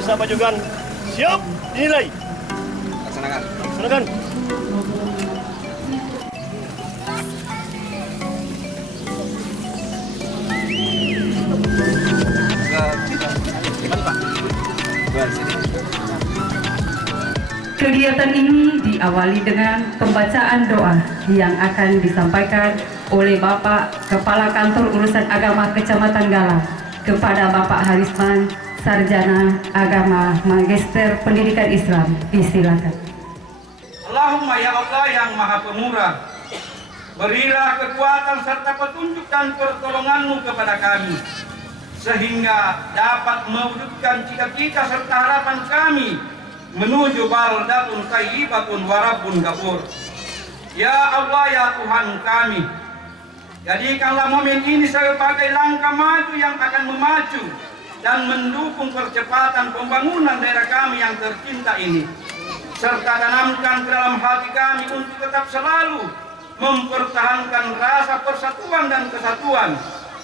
Desa Bajogan siap dinilai. Laksanakan. Laksanakan. Gimana Pak? Sini. Kegiatan ini diawali dengan pembacaan doa yang akan disampaikan oleh Bapak Kepala Kantor Urusan Agama Kecamatan Galang kepada Bapak Harisman, Sarjana Agama Magister Pendidikan Islam. Disilakan. Allahumma ya Allah yang Maha Pemurah, berilah kekuatan serta petunjuk dan pertolongan-Mu kepada kami, sehingga dapat mewujudkan cita-cita serta harapan kami menuju baldatun thayyibatun wa rabbun ghafur. Ya Allah ya Tuhan kami, jadikanlah momen ini sebagai langkah maju yang akan memacu dan mendukung percepatan pembangunan daerah kami yang tercinta ini, serta tanamkan ke dalam hati kami untuk tetap selalu mempertahankan rasa persatuan dan kesatuan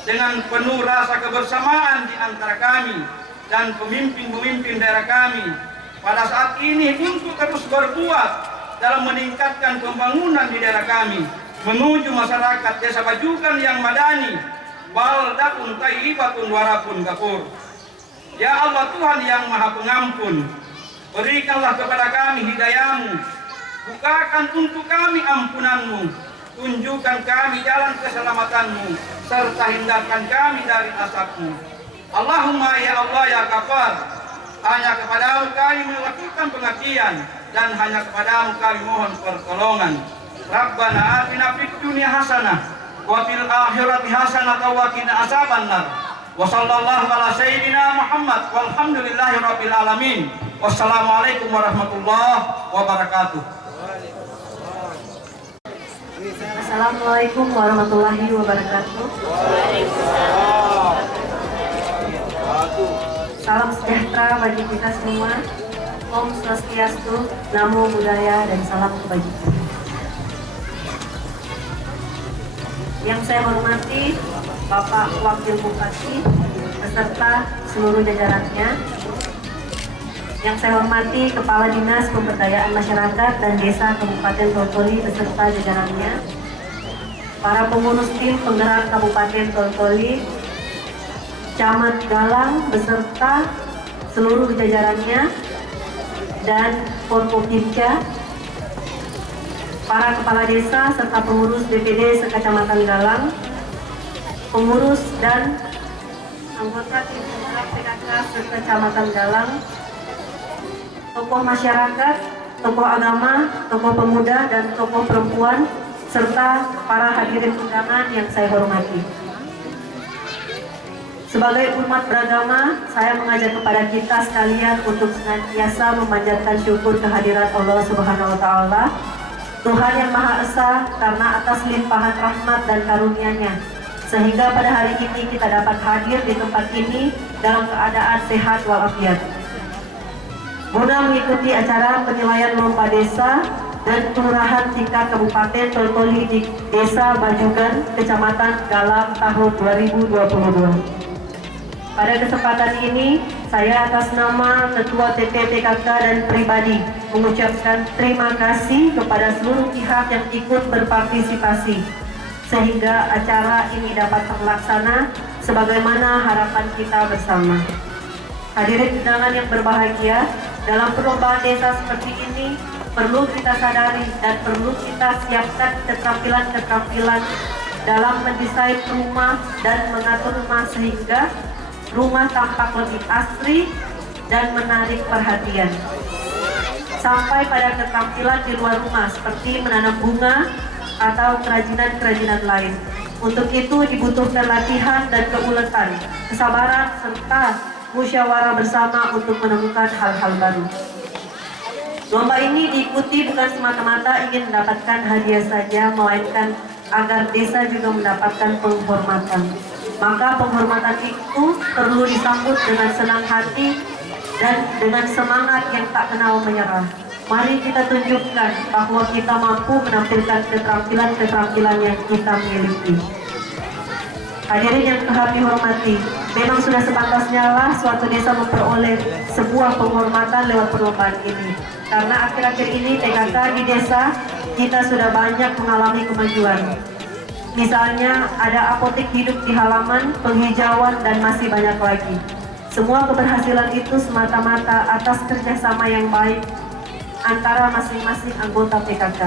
dengan penuh rasa kebersamaan di antara kami dan pemimpin-pemimpin daerah kami pada saat ini untuk terus berbuat dalam meningkatkan pembangunan di daerah kami menuju masyarakat Desa Bajogan yang madani, baldatun thayyibatun wa rabbun ghafur. Ya Allah Tuhan yang Maha Pengampun, berikanlah kepada kami hidayah-Mu, bukakan untuk kami ampunan-Mu, tunjukkan kami jalan keselamatan-Mu, serta hindarkan kami dari asap-Mu. Allahumma ya Allah ya Ghafar, hanya kepadamu kami melakukan pengertian dan hanya kepadamu kami mohon pertolongan. Rabbana atina fid dunya hasanah wa fil akhirati hasanah wa qina azabannar. Wa sallallahu ala sayyidina Muhammad walhamdulillahi rabbil alamin. Wassalamualaikum warahmatullahi wabarakatuh. Assalamualaikum warahmatullahi wabarakatuh. Salam sejahtera bagi kita semua. Om Swastiastu, Namo Buddhaya, dan salam kebajikan. Yang saya hormati Bapak Wakil Bupati beserta seluruh jajarannya. Yang saya hormati Kepala Dinas Pemberdayaan Masyarakat dan Desa Kabupaten Toltoli beserta jajarannya. Para pengurus tim penggerak Kabupaten Toltoli, Camat Galang beserta seluruh jajarannya, dan Forkopimda, para kepala desa serta pengurus BPD sekecamatan Galang, pengurus dan anggota tim penggerak PKK sekecamatan Galang, tokoh masyarakat, tokoh agama, tokoh pemuda, dan tokoh perempuan, serta para hadirin undangan yang saya hormati. Sebagai umat beragama, saya mengajak kepada kita sekalian untuk senantiasa memanjatkan syukur kehadirat Allah Subhanahu wa Ta'ala, Tuhan yang Maha Esa, karena atas limpahan rahmat dan karunia-Nya, sehingga pada hari ini kita dapat hadir di tempat ini dalam keadaan sehat walafiat. Guna mengikuti acara penilaian lomba desa dan kelurahan tingkat Kabupaten Toltoli di Desa Bajogan, Kecamatan Galang tahun 2022. Pada kesempatan ini, saya atas nama Ketua TPPKK dan pribadi mengucapkan terima kasih kepada seluruh pihak yang ikut berpartisipasi, sehingga acara ini dapat terlaksana sebagaimana harapan kita bersama. Hadirin undangan yang berbahagia, dalam perlombaan desa seperti ini, perlu kita sadari dan perlu kita siapkan keterampilan-keterampilan dalam mendesain rumah dan mengatur rumah sehingga rumah tampak lebih asri dan menarik perhatian. Sampai pada keterampilan di luar rumah seperti menanam bunga atau kerajinan-kerajinan lain. Untuk itu dibutuhkan latihan dan keuletan, kesabaran, serta musyawarah bersama untuk menemukan hal-hal baru. Lomba ini diikuti bukan semata-mata ingin mendapatkan hadiah saja, melainkan agar desa juga mendapatkan penghormatan. Maka penghormatan itu perlu disambut dengan senang hati dan dengan semangat yang tak kenal menyerah. Mari kita tunjukkan bahwa kita mampu menampilkan keterampilan-keterampilan yang kita miliki. Hadirin yang kami hormati, memang sudah sepantasnya lah suatu desa memperoleh sebuah penghormatan lewat perlombaan ini. Karena akhir-akhir ini PKK di desa kita sudah banyak mengalami kemajuan. Misalnya ada apotek hidup di halaman, penghijauan, dan masih banyak lagi. Semua keberhasilan itu semata-mata atas kerjasama yang baik antara masing-masing anggota PKK.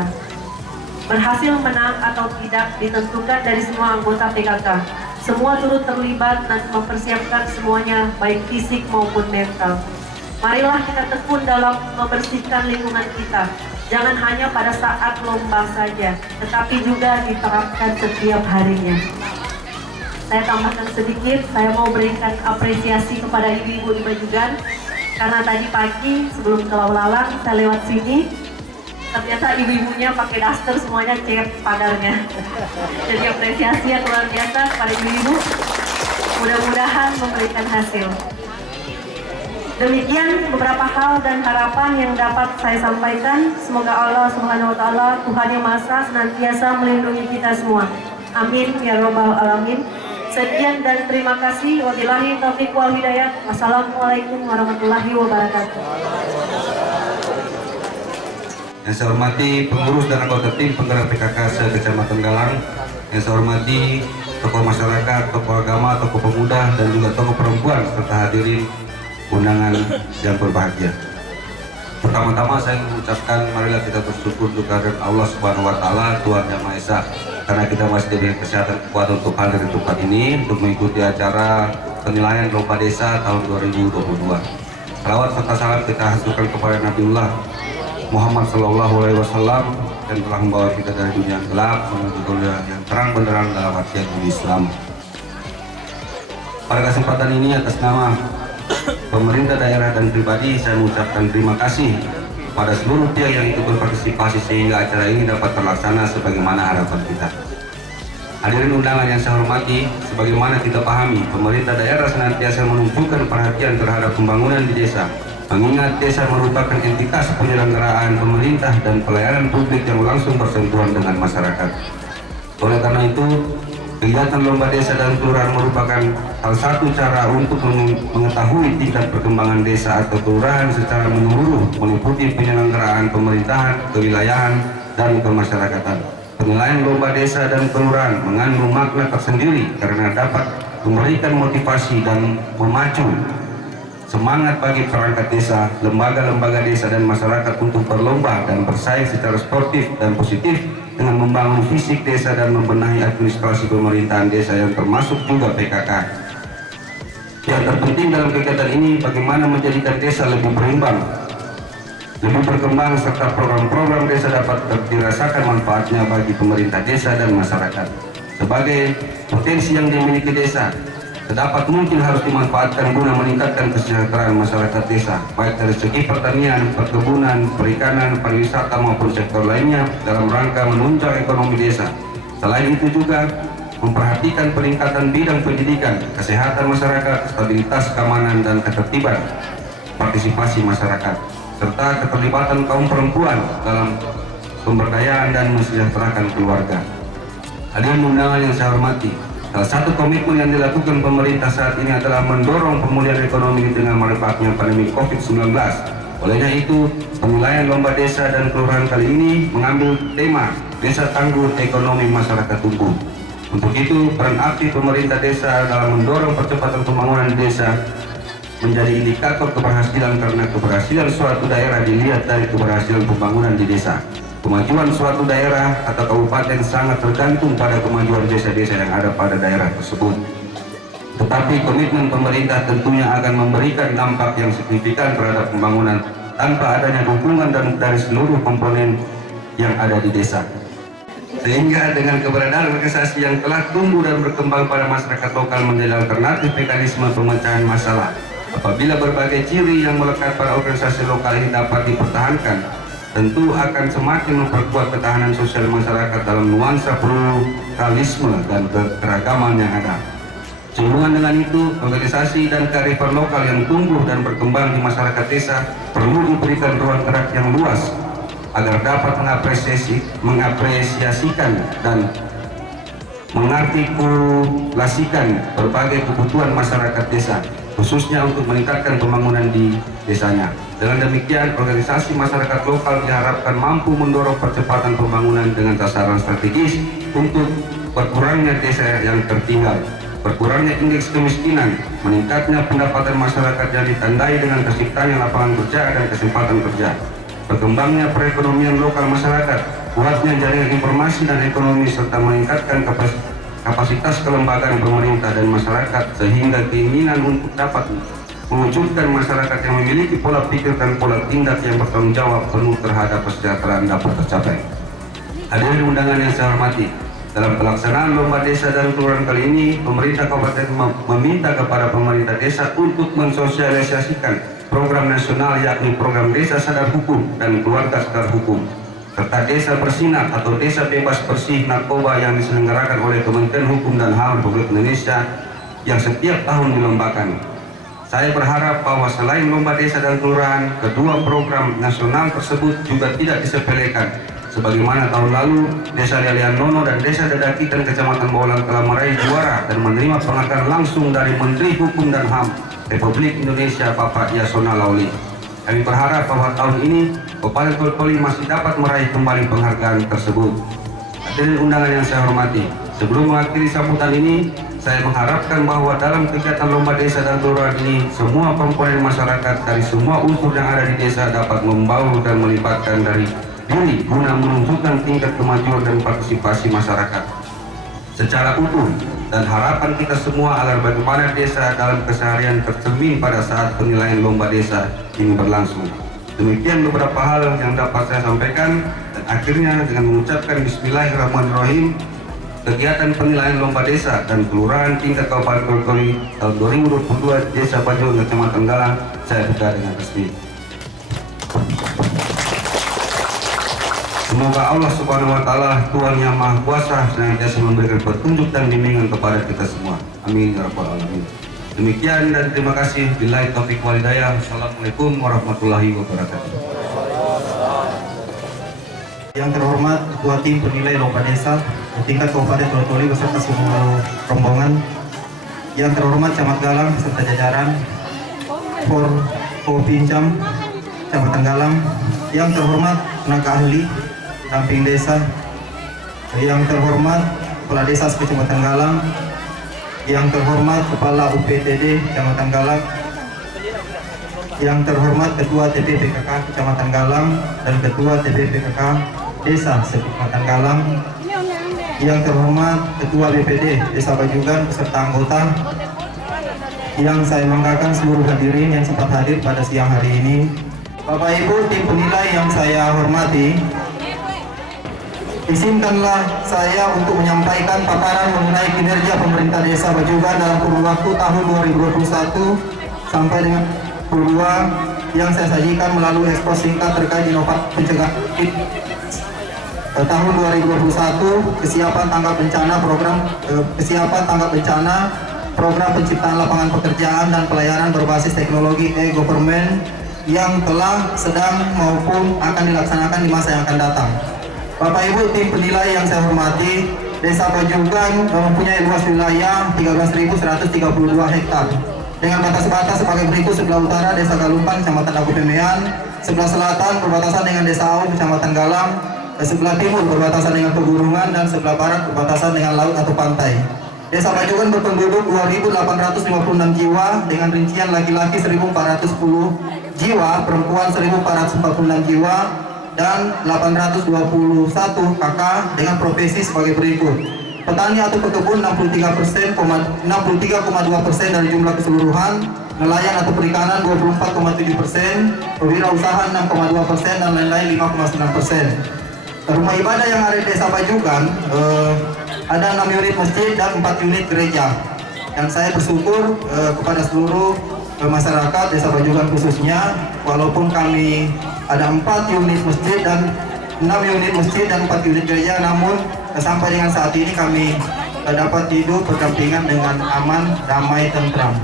Berhasil menang atau tidak ditentukan dari semua anggota PKK. Semua turut terlibat dan mempersiapkan semuanya, baik fisik maupun mental. Marilah kita tekun dalam membersihkan lingkungan kita. Jangan hanya pada saat lomba saja, tetapi juga diterapkan setiap harinya. Saya tambahkan sedikit, saya mau berikan apresiasi kepada ibu-ibu di Bajugan. Karena tadi pagi sebelum ke Laulalang, saya lewat sini, ternyata ibu-ibunya pakai daster semuanya cat padarnya. Jadi apresiasi yang luar biasa kepada ibu-ibu. Mudah-mudahan memberikan hasil. Demikian beberapa hal dan harapan yang dapat saya sampaikan. Semoga Allah Subhanahu wa Ta'ala, Tuhan Yang Maha Esa, senantiasa melindungi kita semua. Amin ya Rabbal Alamin. Sekian dan terima kasih. Wabillahi taufiq wal hidayah. Wassalamualaikum warahmatullahi wabarakatuh. Yang saya hormati pengurus dan anggota tim penggerak PKK se-Kecamatan Galang. Yang saya hormati tokoh masyarakat, tokoh agama, tokoh pemuda, dan juga tokoh perempuan serta hadirin undangan yang berbahagia. Pertama-tama saya mengucapkan marilah kita bersyukur kehadirat Allah Subhanahu wa Ta'ala, Tuhan Yang Maha Esa, karena kita masih diberi kesehatan kekuatan untuk hadir di tempat ini untuk mengikuti acara penilaian lomba desa tahun 2022. Salawat serta salam kita haturkan kepada Nabiullah Muhammad Sallallahu Alaihi Wasallam yang telah membawa kita dari dunia yang gelap menuju dunia yang terang benderang dalam arti Islam. Pada kesempatan ini atas nama pemerintah daerah dan pribadi saya mengucapkan terima kasih pada seluruh pihak yang ikut berpartisipasi sehingga acara ini dapat terlaksana sebagaimana harapan kita. Hadirin undangan yang saya hormati, sebagaimana kita pahami, pemerintah daerah senantiasa menunjukkan perhatian terhadap pembangunan di desa. Mengingat desa merupakan entitas penyelenggaraan pemerintah dan pelayanan publik yang langsung bersentuhan dengan masyarakat. Oleh karena itu, kegiatan lomba desa dan kelurahan merupakan salah satu cara untuk mengetahui tingkat perkembangan desa atau kelurahan secara menyeluruh, meliputi penyelenggaraan pemerintahan, kewilayahan, dan kemasyarakatan. Penilaian lomba desa dan kelurahan mengandung makna tersendiri karena dapat memberikan motivasi dan memacu semangat bagi perangkat desa, lembaga-lembaga desa dan masyarakat untuk berlomba dan bersaing secara sportif dan positif dengan membangun fisik desa dan membenahi administrasi pemerintahan desa yang termasuk juga PKK. Yang terpenting dalam kegiatan ini bagaimana menjadikan desa lebih berimbang, lebih berkembang serta program-program desa dapat dirasakan manfaatnya bagi pemerintah desa dan masyarakat. Sebagai potensi yang dimiliki desa, sedapat mungkin harus dimanfaatkan guna meningkatkan kesejahteraan masyarakat desa, baik dari segi pertanian, perkebunan, perikanan, pariwisata maupun sektor lainnya dalam rangka menunjang ekonomi desa. Selain itu juga memperhatikan peningkatan bidang pendidikan, kesehatan masyarakat, stabilitas keamanan dan ketertiban, partisipasi masyarakat, serta keterlibatan kaum perempuan dalam pemberdayaan dan mensejahterakan keluarga. Hadirin undangan yang saya hormati, salah satu komitmen yang dilakukan pemerintah saat ini adalah mendorong pemulihan ekonomi di tengah merebaknya pandemi COVID-19. Olehnya itu, penilaian lomba desa dan kelurahan kali ini mengambil tema Desa Tangguh Ekonomi Masyarakat Tumbuh. Untuk itu, peran aktif pemerintah desa dalam mendorong percepatan pembangunan desa menjadi indikator keberhasilan karena keberhasilan suatu daerah dilihat dari keberhasilan pembangunan di desa. Kemajuan suatu daerah atau kabupaten sangat tergantung pada kemajuan desa-desa yang ada pada daerah tersebut. Tetapi komitmen pemerintah tentunya akan memberikan dampak yang signifikan terhadap pembangunan tanpa adanya dukungan dari seluruh komponen yang ada di desa. Sehingga dengan keberadaan organisasi yang telah tumbuh dan berkembang pada masyarakat lokal menjadi alternatif mekanisme pemecahan masalah. Apabila berbagai ciri yang melekat pada organisasi lokal ini dapat dipertahankan, tentu akan semakin memperkuat ketahanan sosial masyarakat dalam nuansa pluralisme dan keragaman yang ada. Sehubungan dengan itu, organisasi dan kearifan lokal yang tumbuh dan berkembang di masyarakat desa perlu diberikan ruang gerak yang luas agar dapat mengapresiasikan dan mengartikulasikan berbagai kebutuhan masyarakat desa, khususnya untuk meningkatkan pembangunan di desanya. Dengan demikian, organisasi masyarakat lokal diharapkan mampu mendorong percepatan pembangunan dengan sasaran strategis untuk berkurangnya desa yang tertinggal, berkurangnya indeks kemiskinan, meningkatnya pendapatan masyarakat yang ditandai dengan terciptanya lapangan kerja dan kesempatan kerja, berkembangnya perekonomian lokal masyarakat, kuatnya jaringan informasi dan ekonomi, serta meningkatkan kapasitas kelembagaan pemerintah dan masyarakat, sehingga keinginan untuk dapat mewujudkan masyarakat yang memiliki pola pikir dan pola tindak yang bertanggung jawab penuh terhadap kesejahteraan dapat tercapai. Hadirin undangan yang saya hormati, dalam pelaksanaan lomba desa dan kelurahan kali ini, pemerintah kabupaten meminta kepada pemerintah desa untuk mensosialisasikan program nasional, yakni program Desa Sadar Hukum dan Keluarga Sadar Hukum, serta Desa Bersinar atau Desa Bebas Bersih Narkoba yang diselenggarakan oleh Kementerian Hukum dan HAM Republik Indonesia yang setiap tahun dilombakan. Saya berharap bahwa selain lomba desa dan kelurahan, kedua program nasional tersebut juga tidak disepelekan. Sebagaimana tahun lalu, Desa Lelian Nono dan Desa Dadakitan Kecamatan Bolang telah meraih juara dan menerima penghargaan langsung dari Menteri Hukum dan HAM Republik Indonesia Bapak Yasona Lauli. Kami berharap bahwa tahun ini Kabupaten Toli masih dapat meraih kembali penghargaan tersebut. Hadirin undangan yang saya hormati, sebelum mengakhiri sambutan ini, saya mengharapkan bahwa dalam kegiatan lomba desa dan kelurahan ini, semua komponen masyarakat dari semua unsur yang ada di desa dapat membaur dan melibatkan dari diri guna menunjukkan tingkat kemajuan dan partisipasi masyarakat secara utuh, dan harapan kita semua agar bagaimana desa dalam keseharian tercermin pada saat penilaian lomba desa ini berlangsung. Demikian beberapa hal yang dapat saya sampaikan, dan akhirnya dengan mengucapkan Bismillahirrahmanirrahim, kegiatan penilaian lomba desa dan kelurahan tingkat Kabupaten Toli tahun 2022 Desa Bajo, Kecamatan Galang, saya buka dengan resmi. Semoga Allah Subhanahu wa Ta'ala, Tuhan yang Maha Kuasa, senantiasa memberikan petunjuk dan bimbingan kepada kita semua. Amin ya rabbal alamin. Demikian dan terima kasih. Billahi taufiq wal hidayah. Assalamualaikum warahmatullahi wabarakatuh. Yang terhormat Ketua Tim Penilai Lomba Desa tingkat Kabupaten Toli beserta seluruh rombongan, yang terhormat Camat Galang serta jajaran Forkopincam Kecamatan Galang, yang terhormat tenaga ahli damping desa, yang terhormat Kepala Desa Kecamatan Galang, yang terhormat Kepala UPTD Kecamatan Galang, yang terhormat Ketua TPPKK Kecamatan Galang dan Ketua TPPKK Desa Kecamatan Galang, yang terhormat Ketua BPD Desa Bajugan beserta anggota, yang saya banggakan seluruh hadirin yang sempat hadir pada siang hari ini. Bapak Ibu tim penilai yang saya hormati, izinkanlah saya untuk menyampaikan paparan mengenai kinerja pemerintah Desa Bajugan dalam kurun waktu tahun 2021 sampai dengan 2022 yang saya sajikan melalui ekspos singkat terkait inovasi pencegahan tahun 2021, kesiapan tanggap bencana, program penciptaan lapangan pekerjaan dan pelayanan berbasis teknologi e-government yang telah, sedang maupun akan dilaksanakan di masa yang akan datang. Bapak Ibu tim penilai yang saya hormati, Desa Bajugan mempunyai luas wilayah 13.132 hektar dengan batas-batas sebagai berikut: sebelah utara Desa Galumpan Kecamatan Dago Pemean, sebelah selatan berbatasan dengan Desa Aum Kecamatan Galang, sebelah timur berbatasan dengan pegunungan, dan sebelah barat berbatasan dengan laut atau pantai. Desa Bajugan berpenduduk 2.856 jiwa dengan rincian laki-laki 1.410 jiwa, perempuan 1.446 jiwa, dan 821 KK dengan profesi sebagai berikut: petani atau pekebun 63,2% dari jumlah keseluruhan, nelayan atau perikanan 24,7%, pewirausaha 6,2%, dan lain-lain 5,9%. Rumah ibadah yang ada di Desa Bajugan ada 6 unit masjid dan 4 unit gereja. Dan saya bersyukur kepada seluruh masyarakat Desa Bajugan khususnya, walaupun kami ada 4 unit masjid dan 6 unit masjid dan 4 unit gereja, namun sampai dengan saat ini kami dapat hidup berdampingan dengan aman, damai, tentram.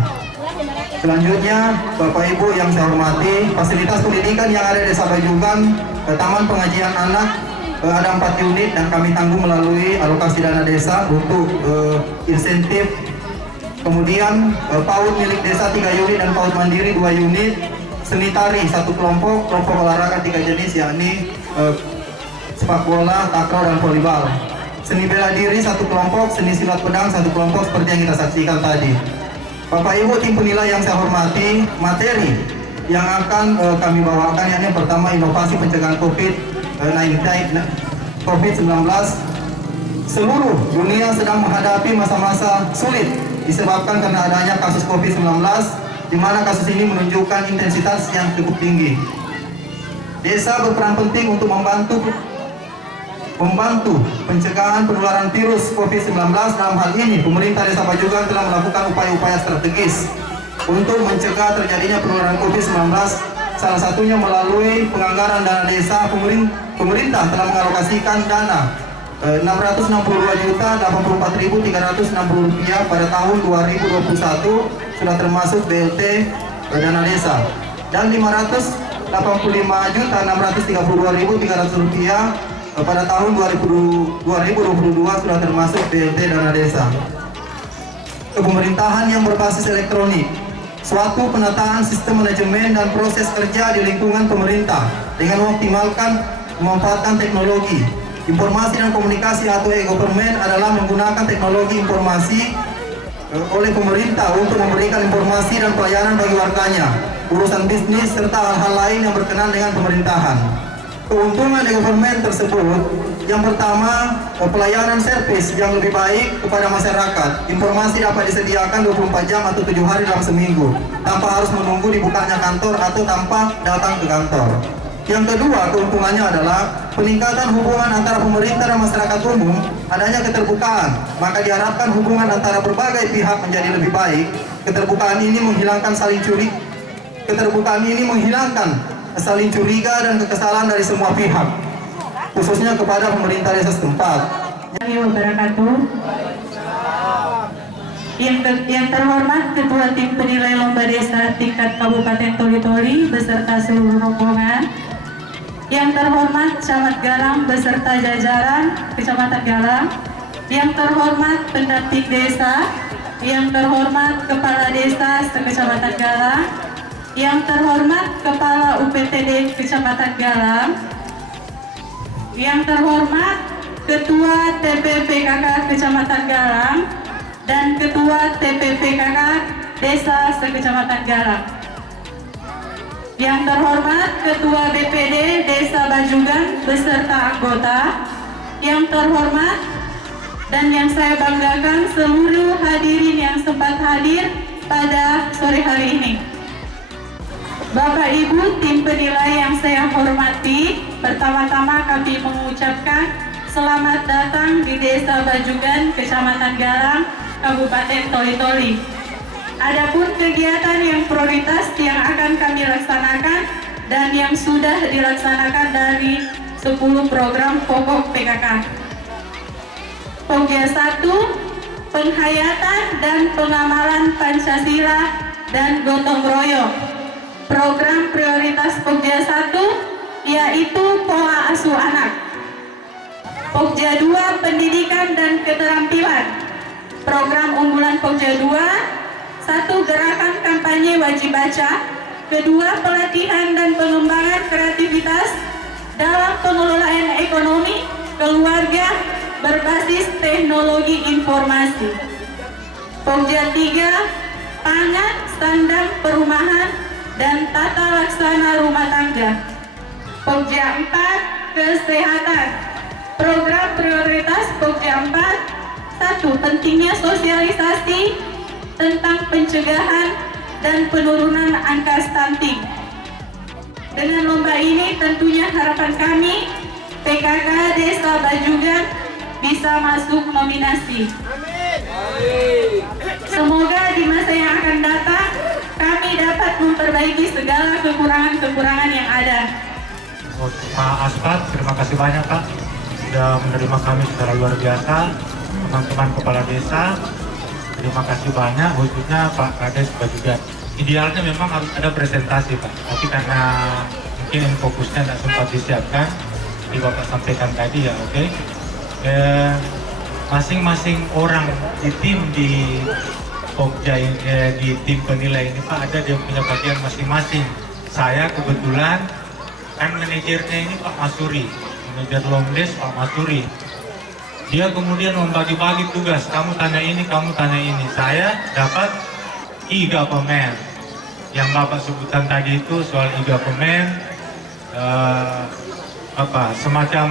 Selanjutnya, Bapak Ibu yang saya hormati, fasilitas pendidikan yang ada di Desa Bajugan, Taman Pengajian Anak ada 4 unit dan kami tanggung melalui alokasi dana desa untuk insentif. Kemudian PAUD milik desa 3 unit dan PAUD mandiri 2 unit. Seni tari 1 kelompok, kelompok olahraga 3 jenis yakni sepak bola, takraw dan volleyball. Seni bela diri 1 kelompok, seni silat pedang 1 kelompok seperti yang kita saksikan tadi. Bapak Ibu tim penilai yang saya hormati, materi yang akan kami bawakan yakni yang pertama inovasi pencegahan COVID-19. Seluruh dunia sedang menghadapi masa-masa sulit disebabkan karena adanya kasus COVID-19, di mana kasus ini menunjukkan intensitas yang cukup tinggi. Desa berperan penting untuk membantu pencegahan penularan virus COVID-19. Dalam hal ini, pemerintah Desa Bajugan telah melakukan upaya-upaya strategis untuk mencegah terjadinya penularan COVID-19. Salah satunya melalui penganggaran dana desa. Pemerintah telah mengalokasikan dana Rp682.084.360 pada tahun 2021 sudah termasuk BLT dana desa, dan Rp585.632.300 pada tahun 2022 sudah termasuk BLT dana desa. Pemerintahan yang berbasis elektronik, suatu penataan sistem manajemen dan proses kerja di lingkungan pemerintah dengan memanfaatkan teknologi. Informasi dan komunikasi atau e-government adalah menggunakan teknologi informasi oleh pemerintah untuk memberikan informasi dan pelayanan bagi warganya, urusan bisnis, serta hal-hal lain yang berkenaan dengan pemerintahan. Keuntungan e-government tersebut, yang pertama, pelayanan servis yang lebih baik kepada masyarakat. Informasi dapat disediakan 24 jam atau 7 hari dalam seminggu, tanpa harus menunggu dibukanya kantor atau tanpa datang ke kantor. Yang kedua, keuntungannya adalah peningkatan hubungan antara pemerintah dan masyarakat umum, adanya keterbukaan, maka diharapkan hubungan antara berbagai pihak menjadi lebih baik. Keterbukaan ini menghilangkan saling curiga dan kekesalan dari semua pihak, khususnya kepada pemerintah desa setempat. Yang terhormat Ketua Tim Penilai Lomba Desa tingkat Kabupaten Toli-Toli beserta seluruh rombongan. Yang terhormat Camat Galang beserta jajaran Kecamatan Galang. Yang terhormat pendamping desa. Yang terhormat Kepala Desa Kecamatan Galang. Yang terhormat Kepala UPTD Kecamatan Galang. Yang terhormat Ketua TPPKK Kecamatan Galang dan Ketua TPPKK Desa Sekecamatan Galang. Yang terhormat Ketua BPD Desa Bajugan beserta anggota. Yang terhormat dan yang saya banggakan seluruh hadirin yang sempat hadir pada sore hari ini. Bapak Ibu tim penilai yang saya hormati, pertama-tama kami mengucapkan selamat datang di Desa Bajugan, Kecamatan Galang, Kabupaten Toli-Toli. Adapun kegiatan yang prioritas yang akan kami laksanakan dan yang sudah dilaksanakan dari 10 program pokok PKK. Pokja 1, penghayatan dan pengamalan Pancasila dan gotong royong. Program prioritas Pokja 1 yaitu pola asuh anak. Pokja 2, pendidikan dan keterampilan. Program unggulan Pokja 2, 1, gerakan kampanye wajib baca. 2, pelatihan dan pengembangan kreativitas dalam pengelolaan ekonomi keluarga berbasis teknologi informasi. Pokja 3, pangan, standar perumahan dan tata laksana rumah tangga. Pokja 4, kesehatan. Program prioritas Pokja 4, 1, pentingnya sosialisasi tentang pencegahan dan penurunan angka stunting. Dengan lomba ini tentunya harapan kami PKK Desa Bajugan bisa masuk nominasi. Semoga di masa yang akan datang kami dapat memperbaiki segala kekurangan-kekurangan yang ada. Pak Aspat, terima kasih banyak Pak sudah menerima kami secara luar biasa. Teman-teman kepala desa, terima kasih banyak, khususnya Pak Kades Bajugan. Idealnya memang harus ada presentasi Pak, tapi karena mungkin fokusnya tidak sempat disiapkan, di Bapak sampaikan tadi ya, oke. Masing-masing orang di tim di Pokja di tim penilai ini Pak ada dia punya bagian masing-masing. Saya kebetulan kan manajernya ini Pak Masuri, manajer Lomdes Pak Masuri. Dia kemudian membagi-bagi tugas, kamu tanya ini, kamu tanya ini. Saya dapat e-government yang Bapak sebutkan tadi itu soal e-government, semacam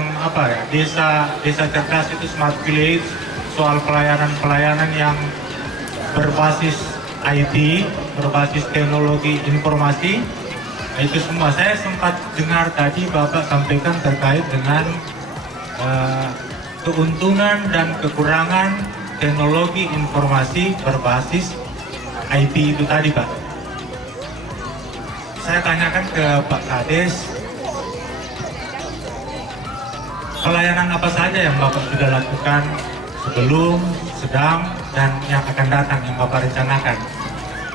desa cerdas itu smart village, soal pelayanan yang berbasis IT, berbasis teknologi informasi. Itu semua saya sempat dengar tadi Bapak sampaikan terkait dengan keuntungan dan kekurangan teknologi informasi berbasis IT itu tadi Pak. Saya tanyakan ke Pak Kades, pelayanan apa saja yang Bapak sudah lakukan sebelum, sedang, dan yang akan datang yang Bapak rencanakan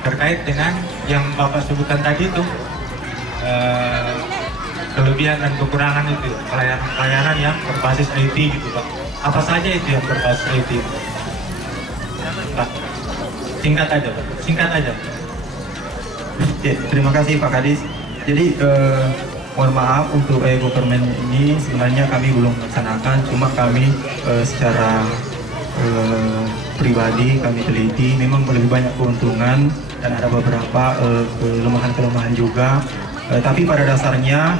terkait dengan yang Bapak sebutkan tadi itu, kelebihan dan kekurangan itu, pelayanan yang berbasis IT gitu Pak. Apa saja itu yang berbasis IT? Pak, singkat aja Pak, singkat aja. Oke, terima kasih Pak Kadis. Jadi mohon maaf untuk e-government ini sebenarnya kami belum melaksanakan, cuma kami secara pribadi kami teliti memang lebih banyak keuntungan dan ada beberapa kelemahan-kelemahan juga. Tapi pada dasarnya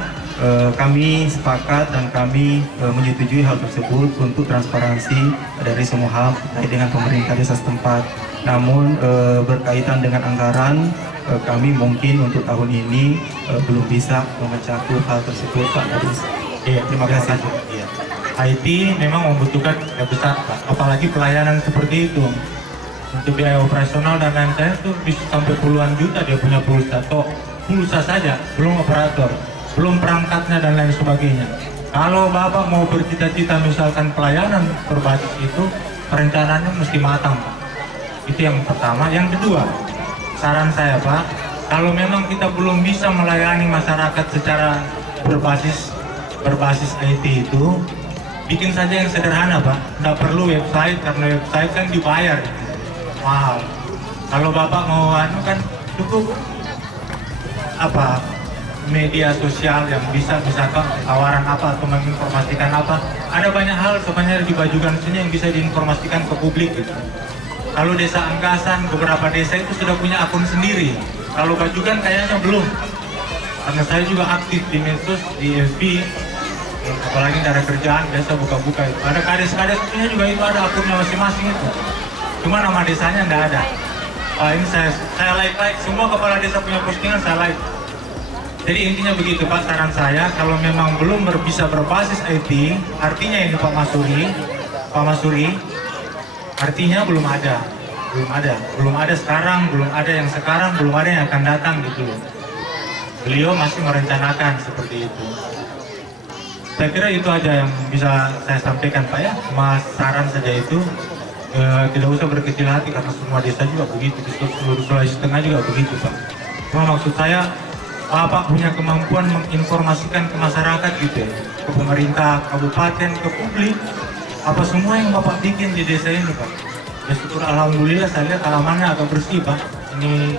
kami sepakat dan kami menyetujui hal tersebut untuk transparansi dari semua hal terkait dengan pemerintah desa setempat. Namun berkaitan dengan anggaran, kami mungkin untuk tahun ini belum bisa mencakup hal tersebut Pak Kadis. Iya, terima kasih. Iya. IT memang membutuhkan biaya besar Pak, apalagi pelayanan seperti itu. Untuk biaya operasional dan lain-lain itu bisa sampai puluhan juta dia punya pulsa saja, belum operator, belum perangkatnya dan lain sebagainya. Kalau Bapak mau bercita-cita misalkan pelayanan berbasis itu, perencanaannya mesti matang Pak. Itu yang pertama. Yang kedua, saran saya Pak, kalau memang kita belum bisa melayani masyarakat secara berbasis IT itu, bikin saja yang sederhana Pak. Nggak perlu website, karena website kan dibayar mahal. Kalau Bapak mau kan cukup media sosial yang bisa misalkan tawaran apa atau menginformasikan apa. Ada banyak hal sebenarnya di Bajugan sini yang bisa diinformasikan ke publik gitu. Kalau desa Anggasan, beberapa desa itu sudah punya akun sendiri. Kalau Bajugan kayaknya belum. Karena saya juga aktif di medsos, di FB, apalagi dari kerjaan biasa buka-buka itu. Ada kades-kades punya juga itu ada akunnya masing-masing itu. Cuma nama desanya nggak ada. Ini saya like semua kepala desa punya postingan saya like. Jadi intinya begitu Pak, saran saya kalau memang belum bisa berbasis IT, artinya ini Pak Masuri, artinya belum ada sekarang, belum ada yang sekarang, belum ada yang akan datang gitu loh. Beliau masih merencanakan seperti itu. Saya kira itu aja yang bisa saya sampaikan Pak ya, cuma saran saja itu. Tidak usah berkecil hati karena semua desa juga begitu, di seluruh Sulawesi Tengah juga begitu Pak. Cuma maksud saya, Bapak punya kemampuan menginformasikan ke masyarakat gitu ya, ke pemerintah, kabupaten, ke publik, apa semua yang Bapak bikin di desa ini Pak. Ya syukur alhamdulillah saya lihat halamannya agak bersih Pak. Ini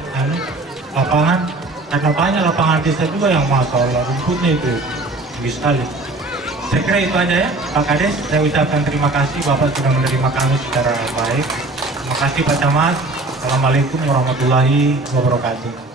lapangan, karena banyak lapangan desa juga yang Masya Allah rumputnya itu tinggi sekali. Saya kira itu aja ya Pak Kades, saya ucapkan terima kasih Bapak sudah menerima kami secara baik. Terima kasih Pak Camat. Assalamualaikum warahmatullahi wabarakatuh.